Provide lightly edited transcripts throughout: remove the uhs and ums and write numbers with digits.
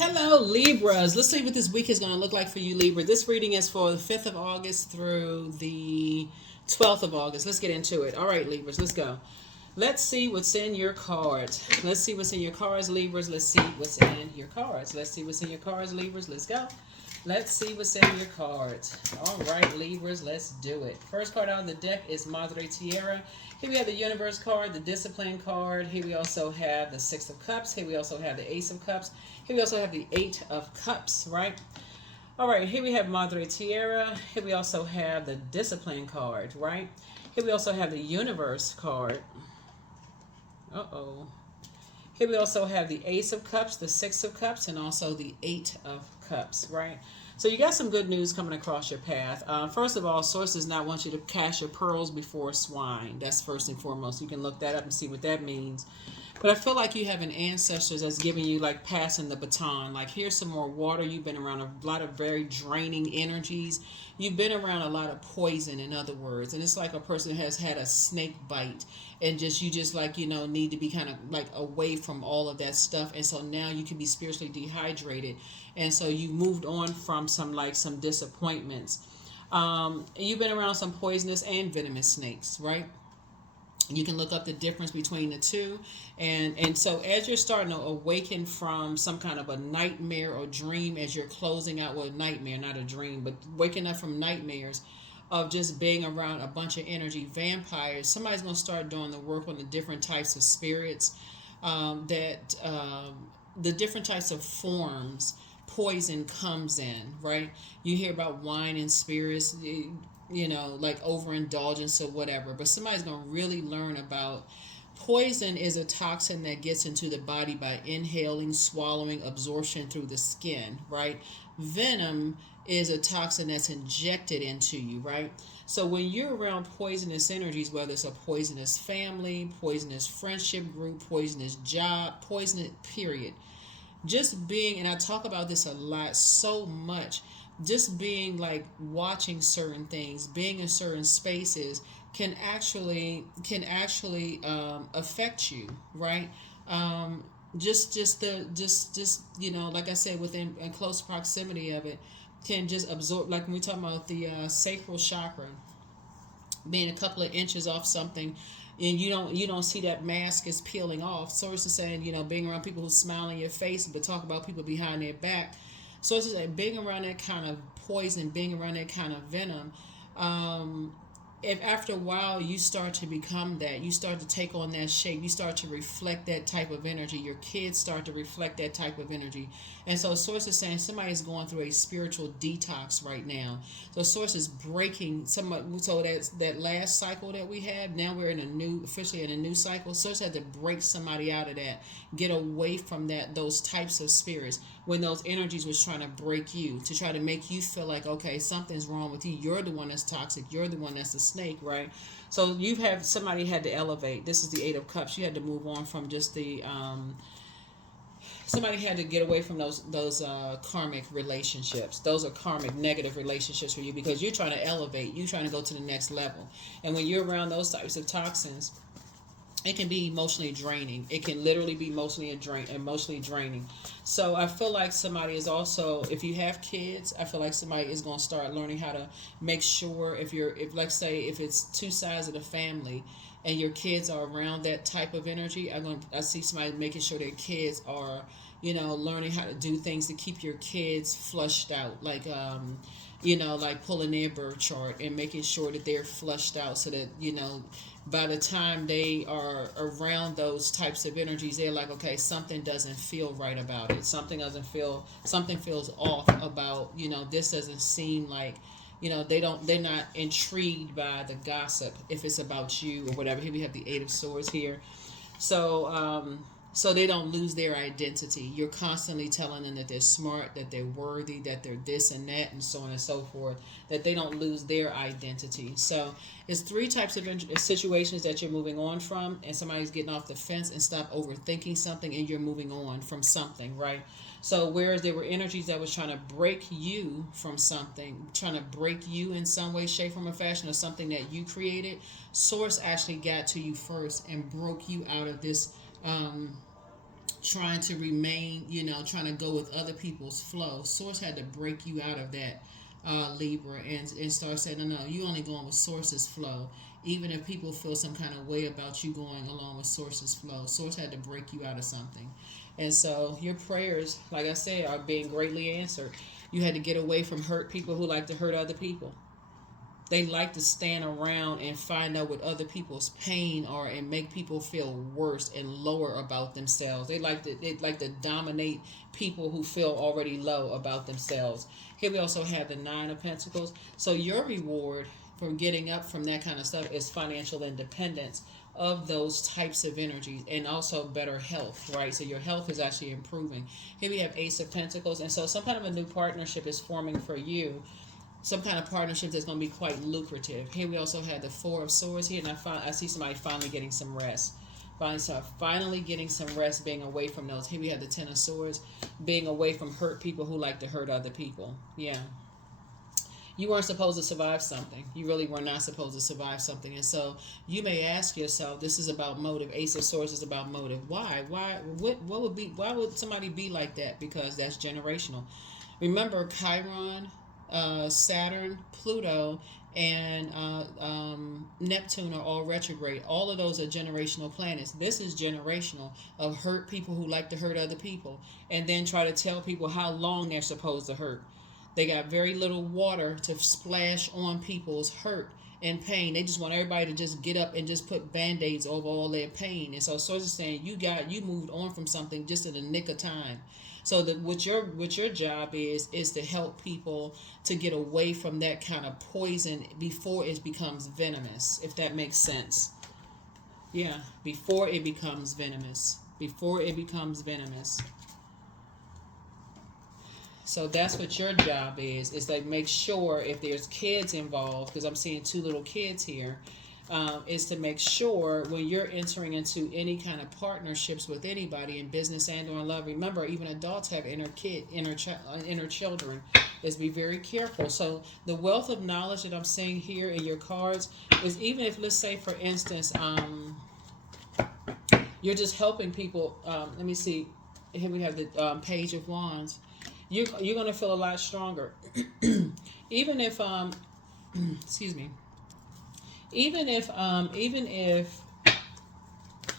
Hello, Libras. Let's see what this week is going to look like for you, Libra. This reading is for the 5th of August through the 12th of August. Let's get into it. All right, Libras, let's go. Let's see what's in your cards. Let's see what's in your cards, Libras. Let's see what's in your cards. Let's see what's in your cards, Libras. Let's go. Let's see what's in your cards. All right, Libras, let's do it. First card out of the deck is Madre Tierra. Here we have the Universe card, the Discipline card. Here we also have the Six of Cups. Here we also have the Ace of Cups. Here we also have the Eight of Cups, right? All right, here we have Madre Tierra. Here we also have the Discipline card, right? Here we also have the Universe card. Uh-oh. Here we also have the Ace of Cups, the Six of Cups, and also the Eight of Cups, right? So you got some good news coming across your path. First of all, Source does not want you to cast your pearls before swine. That's first and foremost. You can look that up and see what that means. But I feel like you have an ancestor that's giving you, like, passing the baton. Like, here's some more water. You've been around a lot of very draining energies. You've been around a lot of poison, in other words. And it's like a person has had a snake bite. And you just like, need to be kind of like away from all of that stuff. And so now you can be spiritually dehydrated. And so you moved on from some disappointments. And you've been around some poisonous and venomous snakes, right? You can look up the difference between the two. And so as you're starting to awaken from some kind of a nightmare or dream, as you're closing out, well, nightmare, not a dream, but waking up from nightmares of just being around a bunch of energy vampires, somebody's going to start doing the work on the different types of spirits, the different types of forms poison comes in, right? You hear about wine and spirits, like overindulgence or whatever. But somebody's going to really learn about poison is a toxin that gets into the body by inhaling, swallowing, absorption through the skin, right? Venom is a toxin that's injected into you, right? So when you're around poisonous energies, whether it's a poisonous family, poisonous friendship group, poisonous job, poisonous period, just being, and I talk about this a lot, so much, just being like watching certain things, being in certain spaces can actually affect you, right? Like I said, within in close proximity of it, can just absorb. Like when we talk about the sacral chakra, being a couple of inches off something, and you don't see that mask is peeling off. Source is saying, being around people who smile in your face but talk about people behind their back. Source is saying, being around that kind of poison, being around that kind of venom, if after a while you start to become that, you start to take on that shape, you start to reflect that type of energy, your kids start to reflect that type of energy. And so Source is saying somebody's going through a spiritual detox right now. So Source is breaking somewhat. So that last cycle that we had, now we're officially in a new cycle. Source had to break somebody out of that, get away from those types of spirits, when those energies was trying to break you, to try to make you feel like, okay, something's wrong with you. You're the one that's toxic. You're the one that's the snake, right? So somebody had to elevate. This is the Eight of Cups. You had to move on from just the somebody had to get away from those karmic relationships. Those are karmic negative relationships for you, because you're trying to elevate. You're trying to go to the next level. And when you're around those types of toxins, it can be emotionally draining. It can literally be emotionally draining. So I feel like somebody is also, if you have kids, I feel like somebody is going to start learning how to make sure, if let's say if it's two sides of the family and your kids are around that type of energy, I see somebody making sure their kids are, learning how to do things to keep your kids flushed out, like like pulling their birth chart and making sure that they're flushed out, so that by the time they are around those types of energies, they're like, okay, something doesn't feel right about it. Something feels off about, this doesn't seem like, they're not intrigued by the gossip if it's about you or whatever. Here we have the Eight of Swords here. So they don't lose their identity. You're constantly telling them that they're smart, that they're worthy, that they're this and that, and so on and so forth, that they don't lose their identity. So it's three types of situations that you're moving on from, and somebody's getting off the fence and stop overthinking something, and you're moving on from something, right? So whereas there were energies that was trying to break you from something, trying to break you in some way, shape, form, or fashion, or something that you created, Source actually got to you first and broke you out of this trying to remain, trying to go with other people's flow. Source had to break you out of that, Libra, and start saying, no, you only going with Source's flow. Even if people feel some kind of way about you going along with Source's flow, Source had to break you out of something. And so your prayers, like I said, are being greatly answered. You had to get away from hurt people who like to hurt other people. They like to stand around and find out what other people's pain are and make people feel worse and lower about themselves. They like to dominate people who feel already low about themselves. Here we also have the Nine of Pentacles. So your reward for getting up from that kind of stuff is financial independence of those types of energies, and also better health, right? So your health is actually improving. Here we have Ace of Pentacles, and so some kind of a new partnership is forming for you, some kind of partnership that's going to be quite lucrative. Here we also have the Four of Swords here, and I see somebody finally getting some rest. Finally getting some rest, being away from those. Here we have the Ten of Swords, being away from hurt people who like to hurt other people. Yeah. You weren't supposed to survive something. You really were not supposed to survive something. And so you may ask yourself, this is about motive. Ace of Swords is about motive. Why? Why would somebody be like that? Because that's generational. Remember, Chiron, Saturn, Pluto, and Neptune are all retrograde. All of those are generational planets. This is generational, of hurt people who like to hurt other people and then try to tell people how long they're supposed to hurt. They got very little water to splash on people's hurt and pain. They just want everybody to just get up and just put band-aids over all their pain. And so Source is saying you moved on from something just in the nick of time. So that what your job is to help people to get away from that kind of poison before it becomes venomous, if that makes sense. Yeah, before it becomes venomous. Before it becomes venomous. So that's what your job is like make sure if there's kids involved, because I'm seeing two little kids here, is to make sure when you're entering into any kind of partnerships with anybody in business and or in love, remember even adults have inner children, is be very careful. So the wealth of knowledge that I'm seeing here in your cards is, even if, let's say for instance, you're just helping people. Let me see, here we have the Page of Wands. You're going to feel a lot stronger. Even if, excuse me, even if,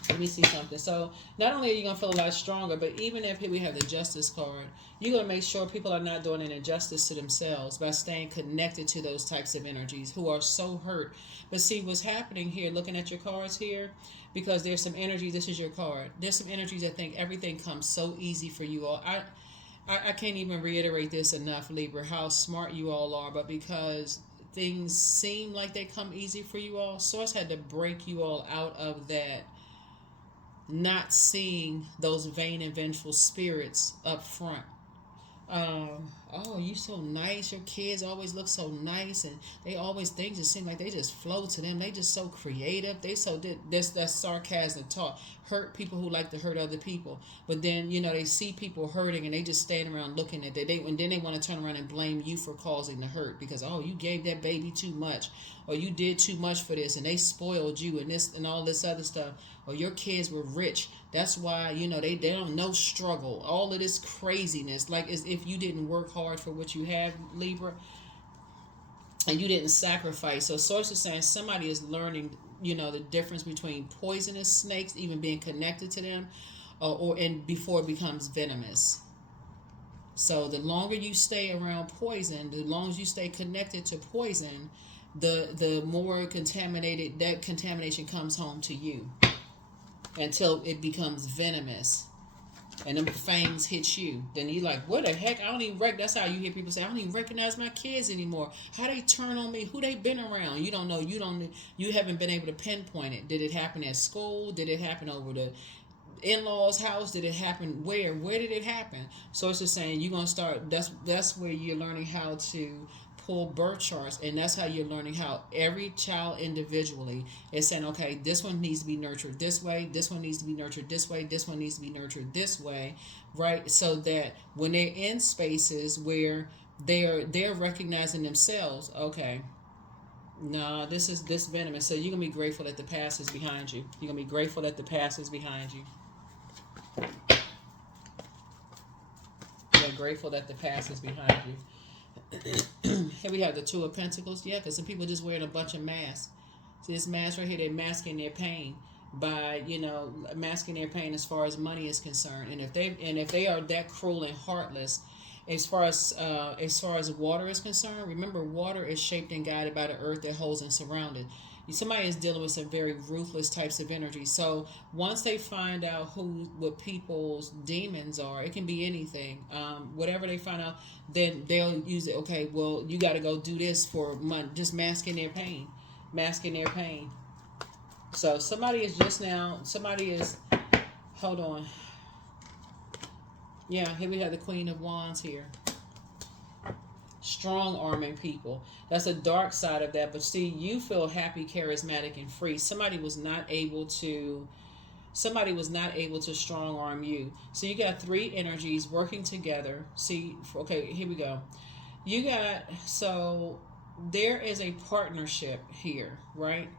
let me see something. So not only are you going to feel a lot stronger, but even if, here we have the Justice card, you're going to make sure people are not doing an injustice to themselves by staying connected to those types of energies who are so hurt. But see what's happening here, looking at your cards here, because there's some energy, this is your card. There's some energies that think everything comes so easy for you all. I can't even reiterate this enough, Libra, how smart you all are, but because things seem like they come easy for you all, Source had to break you all out of that, not seeing those vain and vengeful spirits up front. Oh, you so nice. Your kids always look so nice, and they always, things just seem like they just flow to them. They just so creative. They so that's sarcasm talk. Hurt people who like to hurt other people, but then they see people hurting and they just stand around looking at it. And then they want to turn around and blame you for causing the hurt because you gave that baby too much, or you did too much for this, and they spoiled you and this and all this other stuff, or your kids were rich. That's why they don't know struggle. All of this craziness, like as if you didn't work hard for what you have, Libra, and you didn't sacrifice. So Source is saying somebody is learning, the difference between poisonous snakes even being connected to them, and before it becomes venomous. So the longer you stay around poison, the longer you stay connected to poison, the more contaminated that contamination comes home to you, until it becomes venomous and them fangs hit you. Then you like, what the heck? I don't even that's how you hear people say, I don't even recognize my kids anymore. How they turn on me, who they been around. You don't know, you haven't been able to pinpoint it. Did it happen at school? Did it happen over the in-laws house? Did it happen where did it happen? So it's just saying you're going to start, that's where you're learning how to pull birth charts, and that's how you're learning how every child individually is saying, okay, this one needs to be nurtured this way, this one needs to be nurtured this way, this one needs to be nurtured this way, right? So that when they're in spaces where they're recognizing themselves, okay, no, this venomous. So you're gonna be grateful that the past is behind you. You're gonna be grateful that the past is behind you. grateful that the past is behind you. Here we have the Two of Pentacles. Yeah, because some people just wearing a bunch of masks. See this mask right here, they're masking their pain by, masking their pain as far as money is concerned. And if they are that cruel and heartless, as far as water is concerned, remember water is shaped and guided by the earth that holds and surrounded. Somebody is dealing with some very ruthless types of energy. So once they find out what people's demons are, it can be anything. Whatever they find out, then they'll use it. Okay, well, you got to go do this for money, just masking their pain, masking their pain. So somebody is, hold on. Yeah, here we have the Queen of Wands here. Strong arming people. That's a dark side of that. But see, you feel happy, charismatic, and free. Somebody was not able to strong arm you. So you got three energies working together. See, okay, here we go. So there is a partnership here, right?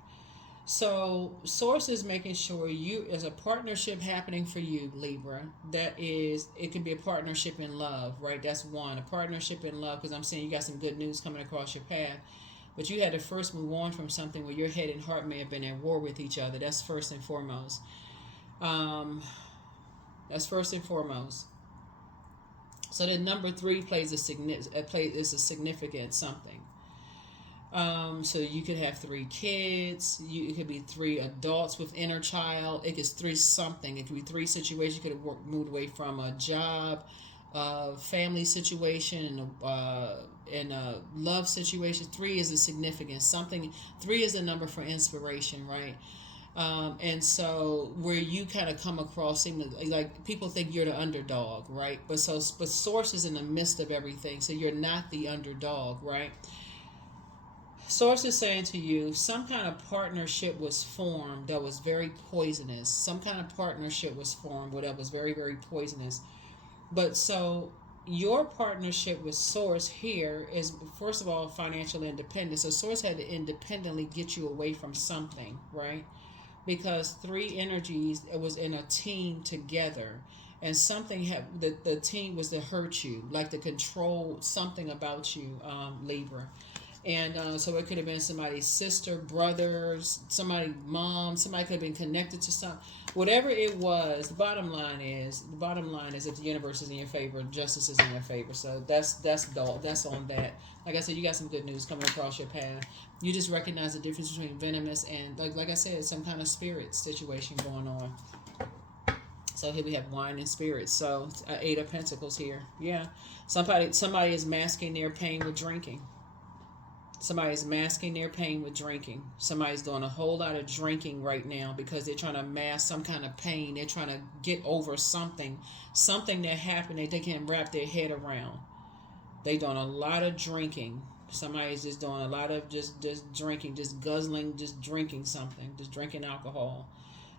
So Source is making sure there's a partnership happening for you, Libra. It can be a partnership in love, right? That's one, a partnership in love, because I'm saying you got some good news coming across your path. But you had to first move on from something where your head and heart may have been at war with each other. That's first and foremost. So the number 3 is a significant something. So you could have 3 kids. It could be 3 adults with inner child. It could be 3 something. It could be 3 situations. You could have moved away from a job, family situation, and a love situation. 3 is a significant something. 3 is a number for inspiration, right? And so where you kind of come across, like people think you're the underdog, right? But Source is in the midst of everything, so you're not the underdog, right? Source is saying to you, some kind of partnership was formed that was very poisonous. Some kind of partnership was formed that was very, very poisonous. But so your partnership with Source here is, first of all, financial independence. So Source had to independently get you away from something, right? Because 3 energies, it was in a team together. And something the team was to hurt you, like to control something about you, Libra. And so it could have been somebody's sister, brothers, somebody's mom, somebody could have been connected to some, whatever it was. The bottom line is if the universe is in your favor, justice is in your favor. So that's on that. Like I said, you got some good news coming across your path. You just recognize the difference between venomous and, like I said, some kind of spirit situation going on. So here we have wine and spirits. So 8 of Pentacles here. Yeah, somebody is masking their pain with drinking. Somebody's masking their pain with drinking. Somebody's doing a whole lot of drinking right now because they're trying to mask some kind of pain. They're trying to get over something that happened that they can't wrap their head around. They're doing a lot of drinking. Somebody's just doing a lot of just drinking, just guzzling, just drinking something, just drinking alcohol.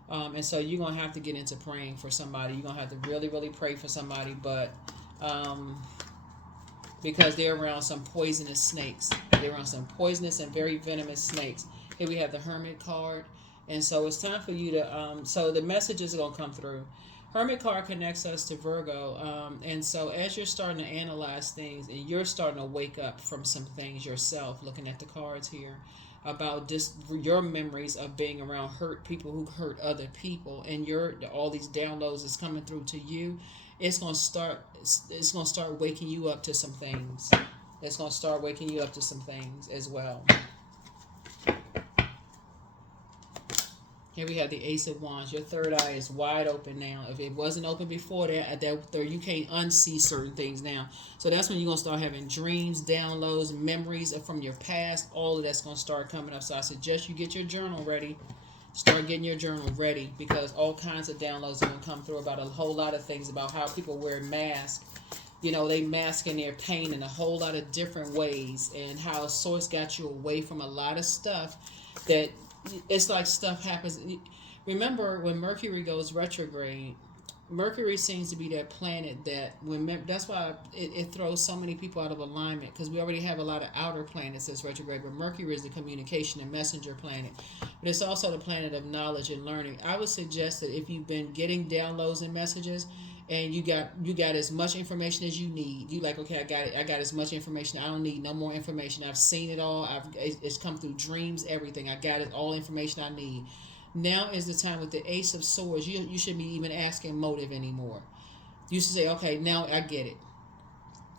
And so you're going to have to get into praying for somebody. You're going to have to really, really pray for somebody, but because they're around some poisonous snakes. They're around some poisonous and very venomous snakes. Here we have the Hermit card. And so it's time for you to, so the messages are going to come through. Hermit card connects us to Virgo. And so as you're starting to analyze things and you're starting to wake up from some things yourself, looking at the cards here, about just your memories of being around hurt people who hurt other people, and all these downloads is coming through to you. It's gonna start waking you up to some things. It's gonna start waking you up to some things as well. Here we have the Ace of Wands. Your third eye is wide open now. If it wasn't open before that, you can't unsee certain things now. So that's when you're going to start having dreams, downloads, memories from your past. All of that's going to start coming up. So I suggest you get your journal ready. Start getting your journal ready, because all kinds of downloads are going to come through about a whole lot of things, about how people wear masks. They masking their pain in a whole lot of different ways, and how Source got you away from a lot of stuff that it's like stuff happens. Remember when Mercury goes retrograde, Mercury seems to be that planet that that's why it throws so many people out of alignment, because we already have a lot of outer planets that's retrograde, but Mercury is the communication and messenger planet. But it's also the planet of knowledge and learning. I would suggest that if you've been getting downloads and messages and you got as much information as you need. You like, okay, I got as much information. I don't need no more information. I've seen it all. It's come through dreams, everything. I got it all information I need. Now is the time with the Ace of Swords. You shouldn't be even asking motive anymore. You should say, okay, now I get it.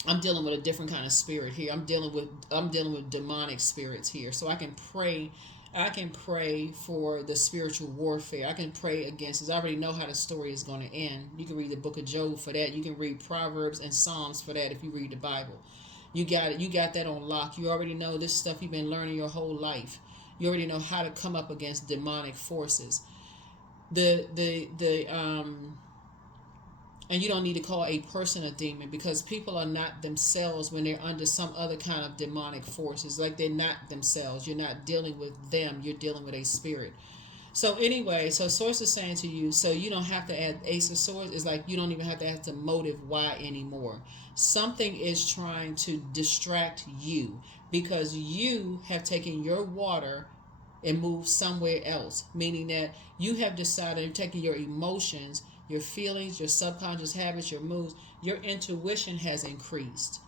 I'm dealing with a different kind of spirit here. I'm dealing with demonic spirits here. So I can pray for the spiritual warfare. I can pray against this. I already know how the story is going to end. You can read the book of Job for that. You can read Proverbs and Psalms for that if you read the Bible. You got it. You got that on lock. You already know this stuff you've been learning your whole life. You already know how to come up against demonic forces. And you don't need to call a person a demon, because people are not themselves when they're under some other kind of demonic forces. Like, they're not themselves. You're not dealing with them. You're dealing with a spirit. So anyway, so Source is saying to you, so you don't have to add Ace of Swords. It's like you don't even have to add the motive why anymore. Something is trying to distract you because you have taken your water and moved somewhere else. Meaning that you have decided and taken your emotions, your feelings, your subconscious habits, your moods, your intuition has increased.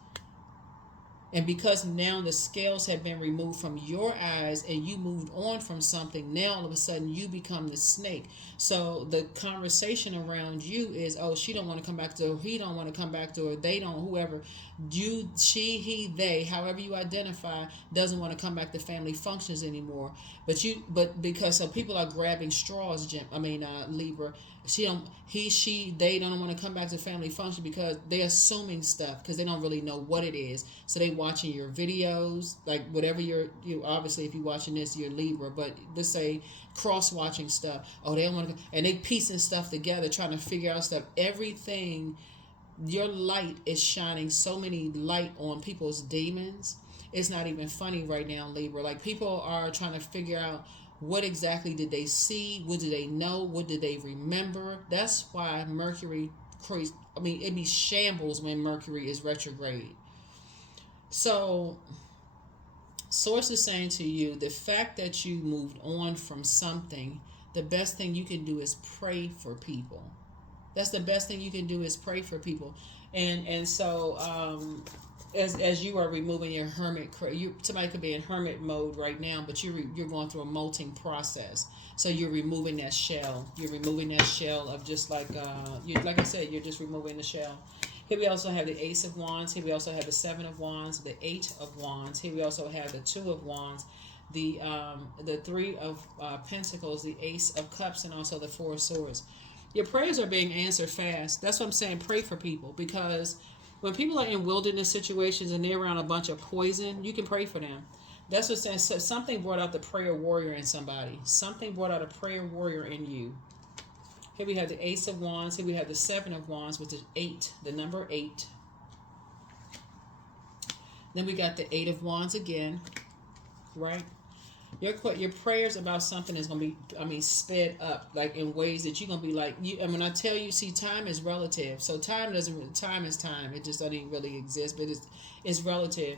And because now the scales have been removed from your eyes and you moved on from something, now all of a sudden you become the snake. So the conversation around you is, oh, she don't want to come back to her, he don't want to come back to her, they don't, whoever, you, she, he, they, however you identify, doesn't want to come back to family functions anymore. But because so people are grabbing straws, Libra. They don't want to come back to family function because they're assuming stuff because they don't really know what it is. So they watching your videos, like whatever you obviously if you're watching this, you're Libra, but let's say cross watching stuff. Oh, they don't want to, and they piecing stuff together, trying to figure out stuff. Everything, your light is shining so many light on people's demons. It's not even funny right now, Libra. Like, people are trying to figure out what exactly did they see? What did they know? What did they remember? That's why Mercury, it be shambles when Mercury is retrograde. So, Source is saying to you, the fact that you moved on from something, the best thing you can do is pray for people. That's the best thing you can do is pray for people. And so, as you are removing your hermit, somebody could be in hermit mode right now, but you're going through a molting process. So you're removing that shell. You're removing that shell of just like like I said, you're just removing the shell. Here we also have the Ace of Wands. Here we also have the Seven of Wands, the Eight of Wands. Here we also have the Two of Wands, the Three of Pentacles, the Ace of Cups, and also the Four of Swords. Your prayers are being answered fast. That's what I'm saying. Pray for people, because when people are in wilderness situations and they're around a bunch of poison, you can pray for them. That's what I'm saying. So something brought out the prayer warrior in somebody. Something brought out a prayer warrior in you. Here we have the Ace of Wands. Here we have the Seven of Wands, which is 8, the number 8. Then we got the Eight of Wands again, right? Your prayers about something is going to be, sped up, like in ways that you're going to be like, and when I tell you, see, time is relative. So time is time. It just doesn't really exist, but it's relative.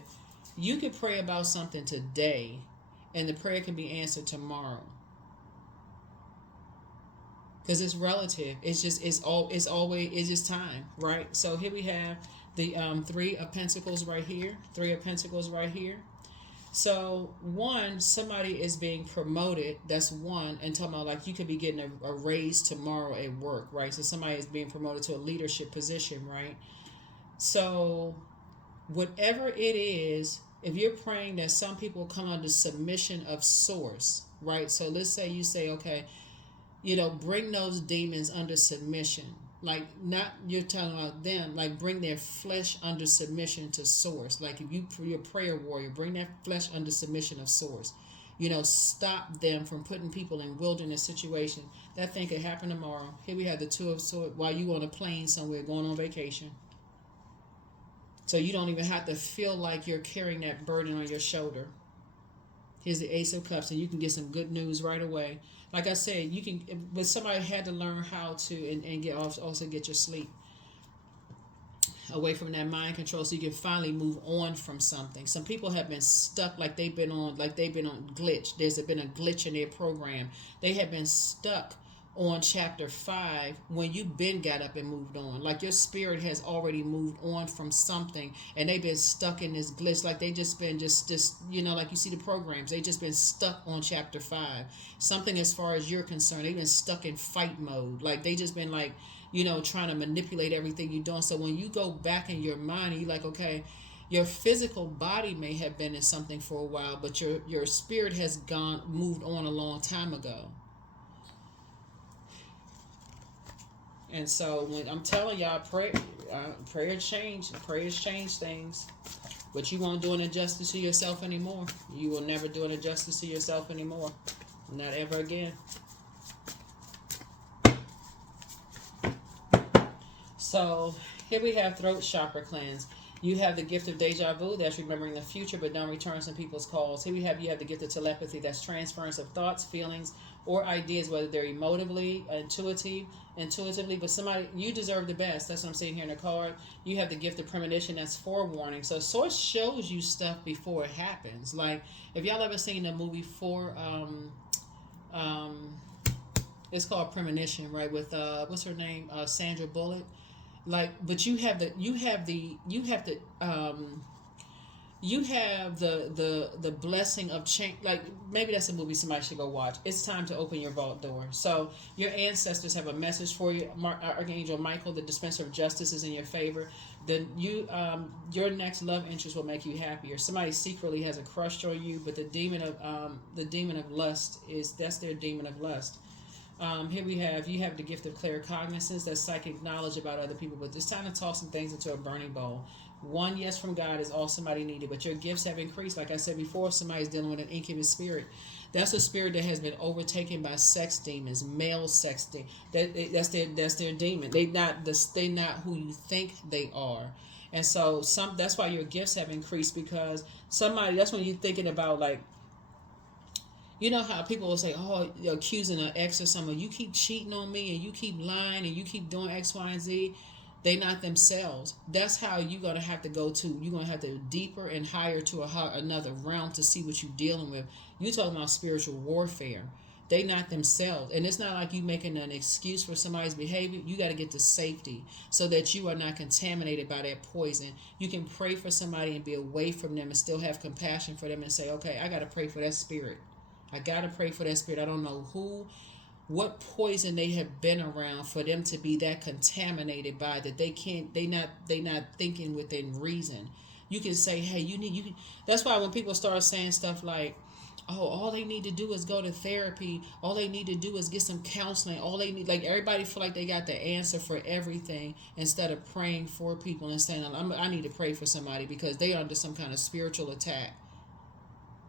You could pray about something today, and the prayer can be answered tomorrow. Because it's relative. It's just time, right? So here we have the Three of Pentacles right here. Three of Pentacles right here. So somebody is being promoted. That's one. And talking about, like, you could be getting a raise tomorrow at work, right? So somebody is being promoted to a leadership position, right? So whatever it is, if you're praying that some people come under submission of Source, right? So let's say you say, okay, bring those demons under submission. Like, not you're talking about them, like bring their flesh under submission to Source. Like, if you're a prayer warrior, bring that flesh under submission of Source. Stop them from putting people in wilderness situations. That thing could happen tomorrow. Here we have the Two of Swords while you on a plane somewhere going on vacation. So you don't even have to feel like you're carrying that burden on your shoulder. Here's the Ace of Cups, and you can get some good news right away. Like I said, you can, but somebody had to learn how to and get your sleep away from that mind control, so you can finally move on from something. Some people have been stuck, like they've been on glitch. There's been a glitch in their program. They have been stuck on chapter 5 when you've been got up and moved on. Like your spirit has already moved on from something and they've been stuck in this glitch. Like they just been just like you see the programs, they just been stuck on chapter 5. Something as far as you're concerned, they've been stuck in fight mode. Like they just been like, trying to manipulate everything you're doing. So when you go back in your mind and you're like, okay, your physical body may have been in something for a while, but your spirit has moved on a long time ago. And so when I'm telling y'all, prayers change things. But you won't do an injustice to yourself anymore. You will never do an injustice to yourself anymore. Not ever again. So here we have throat chakra cleanse. You have the gift of deja vu, that's remembering the future but don't return some people's calls. Here you have the gift of telepathy, that's transference of thoughts, feelings, or ideas, whether they're intuitively, but somebody, you deserve the best. That's what I'm saying here in the card. You have the gift of premonition, that's forewarning. So source shows you stuff before it happens. Like if y'all ever seen the movie it's called Premonition, right? With what's her name? Sandra Bullock. Like, but you have the blessing of change. Like maybe that's a movie somebody should go watch. It's time to open your vault door. So your ancestors have a message for you. Archangel Michael, the dispenser of justice, is in your favor. Then your next love interest will make you happier. Somebody secretly has a crush on you, but the demon of lust that's their demon of lust. Here you have the gift of claircognizance, that's psychic knowledge about other people, but it's time to toss some things into a burning bowl. One yes from God is all somebody needed, but your gifts have increased. Like I said before, somebody's dealing with an incubus spirit. That's a spirit that has been overtaken by sex demons, male sex demons. That's their demon. They not who you think they are. And so that's why your gifts have increased, because that's when you're thinking about, like, you know how people will say, oh, you're accusing an ex or something, you keep cheating on me and you keep lying and you keep doing X, Y, and Z. They not themselves. That's how you're going to have to go to. You're going to have to deeper and higher to another realm to see what you're dealing with. You're talking about spiritual warfare. They not themselves. And it's not like you making an excuse for somebody's behavior. You got to get to safety so that you are not contaminated by that poison. You can pray for somebody and be away from them and still have compassion for them and say, okay, I got to pray for that spirit. I got to pray for that spirit. I don't know what poison they have been around for them to be that contaminated by that they not thinking within reason. You can say, hey, that's why when people start saying stuff like, oh, all they need to do is go to therapy, all they need to do is get some counseling, all they need, like, everybody feel like they got the answer for everything instead of praying for people and saying, I need to pray for somebody because they are under some kind of spiritual attack.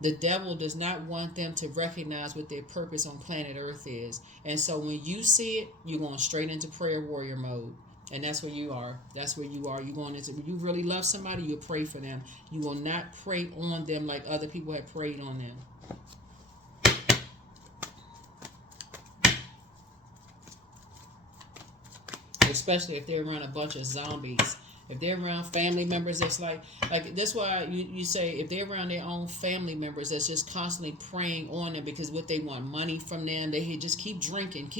The devil does not want them to recognize what their purpose on planet Earth is. And so when you see it, you're going straight into prayer warrior mode. And that's where you are. That's where you are. You're going into, when you really love somebody, you'll pray for them. You will not pray on them like other people have prayed on them. Especially if they're around a bunch of zombies. If they're around family members, that's like that's why you say if they're around their own family members, that's just constantly praying on them because what they want money from them, they just keep drinking,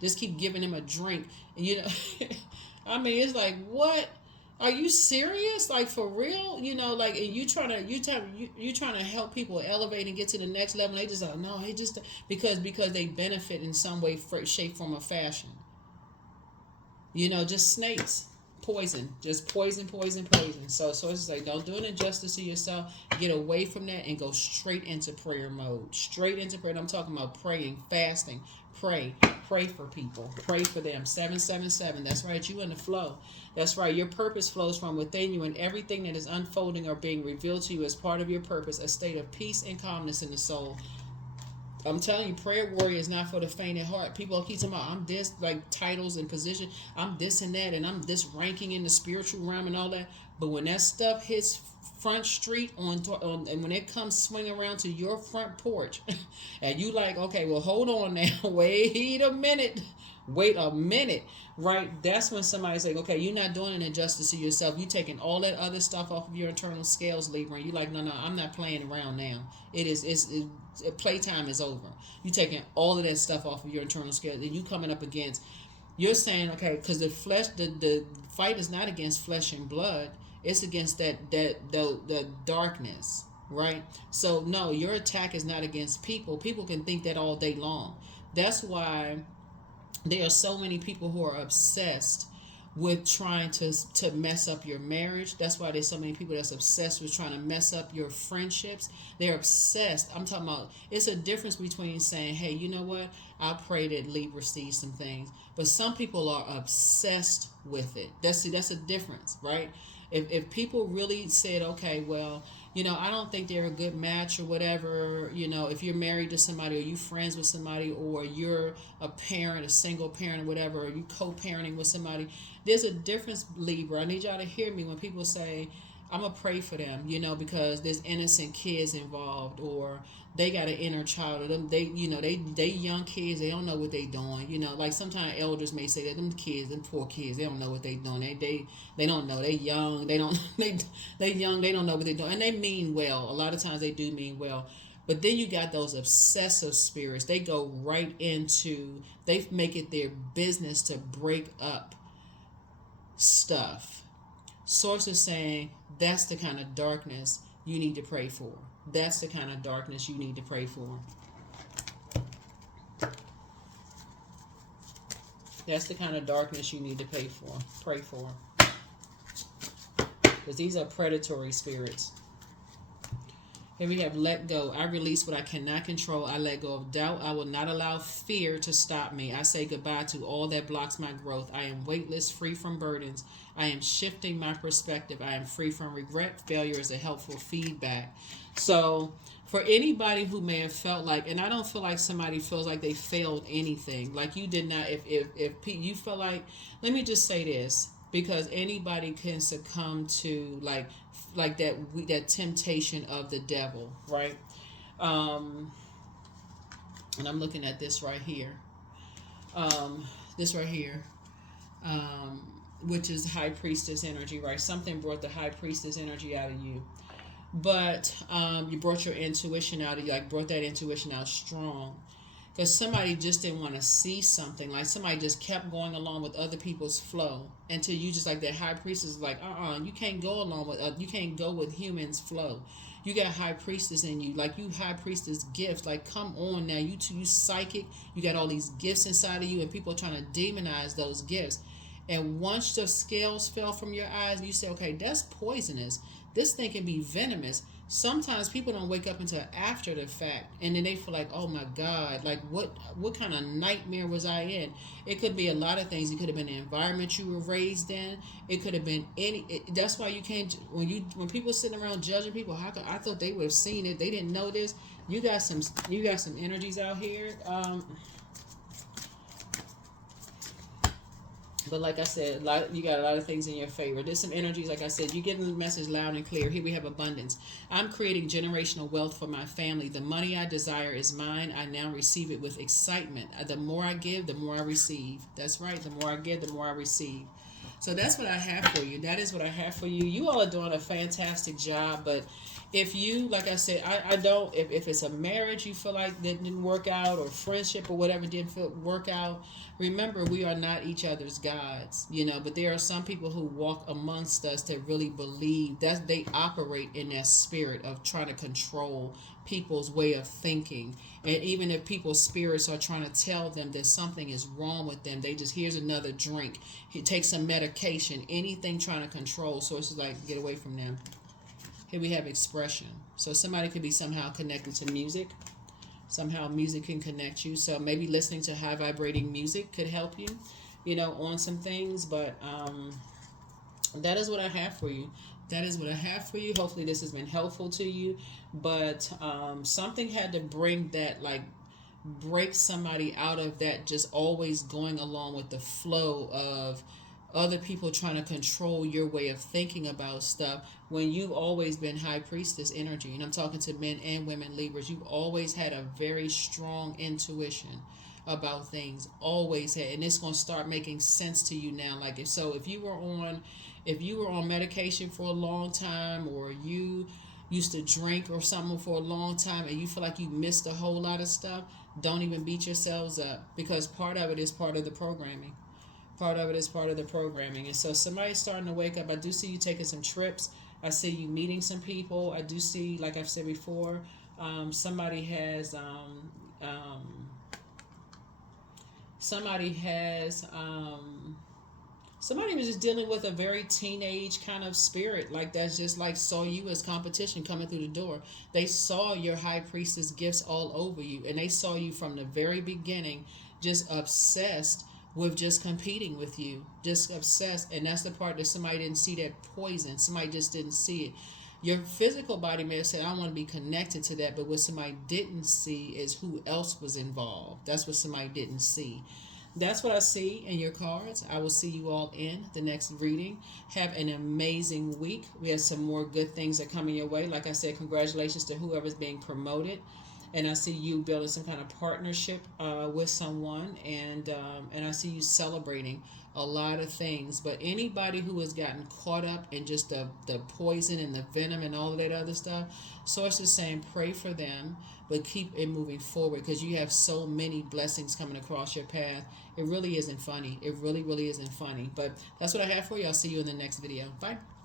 just keep giving them a drink. And, I mean, it's like, what? Are you serious? Like, for real? Like, and you trying to help people elevate and get to the next level. And they just like, no, it just because they benefit in some way, shape, form, or fashion. Just snakes. Poison, just poison. So it's like, don't do an injustice to yourself. Get away from that and go straight into prayer mode. Straight into prayer. I'm talking about praying, fasting. Pray for people. Pray for them. 777. That's right. You in the flow. That's right. Your purpose flows from within you, and everything that is unfolding or being revealed to you as part of your purpose, a state of peace and calmness in the soul. I'm telling you, prayer warrior is not for the faint at heart. People keep talking about, I'm this, like titles and position. I'm this and that, and I'm this ranking in the spiritual realm and all that. But when that stuff hits Front Street and when it comes swinging around to your front porch, and you like, okay, well, hold on now, wait a minute, right? That's when somebody's like, okay, you're not doing an injustice to yourself. You taking all that other stuff off of your internal scales, Libra, and you like, no, I'm not playing around now. Playtime is over. You taking all of that stuff off of your internal scales, and you coming up against. You're saying, okay, because the fight is not against flesh and blood. It's against the darkness, right? So no, your attack is not against people. People can think that all day long. That's why there are so many people who are obsessed with trying to mess up your marriage. That's why there's so many people that's obsessed with trying to mess up your friendships. They're obsessed. I'm talking about, it's a difference between saying, hey, you know what? I pray that Libra sees some things. But some people are obsessed with it. That's a difference, right? If people really said, okay, well, I don't think they're a good match or whatever, if you're married to somebody or you friends with somebody or you're a parent, a single parent or whatever, or you co-parenting with somebody, there's a difference, Libra. I need y'all to hear me when people say, I'm going to pray for them, because there's innocent kids involved or they got an inner child or them, they young kids, they don't know what they doing, like sometimes elders may say that them poor kids, they don't know what they doing. They don't know. They young. They don't, they young. They don't know what they doing. And they mean well. A lot of times they do mean well. But then you got those obsessive spirits. They go right into, they make it their business to break up stuff. Sources saying that's the kind of darkness you need to pray for. That's the kind of darkness you need to pray for. That's the kind of darkness you need to pray for. Because these are predatory spirits. Here we have let go. I release what I cannot control. I let go of doubt. I will not allow fear to stop me. I say goodbye to all that blocks my growth. I am weightless, free from burdens. I am shifting my perspective. I am free from regret. Failure is a helpful feedback. So for anybody who may have felt like, and I don't feel like somebody feels like they failed anything, like you did not, if you feel like, let me just say this, because anybody can succumb to like that temptation of the devil, right? And I'm looking at this right here. This right here. Which is high priestess energy, right? Something brought the high priestess energy out of you. But you brought your intuition out of you, like brought that intuition out strong. Because somebody just didn't want to see something. Like somebody just kept going along with other people's flow until you just like that high priestess is like, you can't go along with, you can't go with humans' flow. You got high priestess in you, like you high priestess gifts. Like come on now, you psychic. You got all these gifts inside of you, and people are trying to demonize those gifts. And once the scales fell from your eyes, you say, okay, that's poisonous. This thing can be venomous. Sometimes people don't wake up until after the fact, and then they feel like, oh my God, like what kind of nightmare was I in? It could be a lot of things. It could have been the environment you were raised in. It could have been that's why you can't, when people sitting around judging people, I thought they would have seen it. They didn't know this. You got some energies out here. But like I said, you got a lot of things in your favor. There's some energies, like I said, you're getting the message loud and clear. Here we have abundance. I'm creating generational wealth for my family. The money I desire is mine. I now receive it with excitement. The more I give, the more I receive. That's right. The more I give, the more I receive. So that's what I have for you. That is what I have for you. You all are doing a fantastic job, but if you, like I said, I don't, if it's a marriage you feel like that didn't work out, or friendship or whatever didn't work out, remember, we are not each other's gods, but there are some people who walk amongst us that really believe that they operate in that spirit of trying to control people's way of thinking. And even if people's spirits are trying to tell them that something is wrong with them, they just, here's another drink, take some medication, anything trying to control. So it's just like, get away from them. Here we have expression. So somebody could be somehow connected to music. Somehow music can connect you. So maybe listening to high vibrating music could help you, on some things. But that is what I have for you. That is what I have for you. Hopefully this has been helpful to you. But something had to bring that, break somebody out of that just always going along with the flow of other people trying to control your way of thinking about stuff when you've always been high priestess energy. And I'm talking to men and women Libras. You've always had a very strong intuition about things, always had, and it's going to start making sense to you now. Like, if you were on medication for a long time, or you used to drink or something for a long time, and you feel like you missed a whole lot of stuff, don't even beat yourselves up, because part of it is part of the programming. Part of it is part of the programming. And so somebody's starting to wake up. I do see you taking some trips. I see you meeting some people. I do see, like I've said before, somebody has somebody has somebody was just dealing with a very teenage kind of spirit, like that's just like saw you as competition coming through the door. They saw your high priestess gifts all over you, and they saw you from the very beginning just obsessed with just competing with you, just obsessed. And that's the part that somebody didn't see, that poison. Somebody just didn't see it. Your physical body may have said, I want to be connected to that, but what somebody didn't see is who else was involved. That's what somebody didn't see. That's what I see in your cards. I will see you all in the next reading. Have an amazing week. We have some more good things that are coming your way. Like I said, congratulations to whoever's being promoted. And I see you building some kind of partnership with someone, and I see you celebrating a lot of things. But anybody who has gotten caught up in just the poison and the venom and all of that other stuff, Source is saying pray for them, but keep it moving forward, because you have so many blessings coming across your path. It really isn't funny. It really, really isn't funny. But that's what I have for you. I'll see you in the next video. Bye.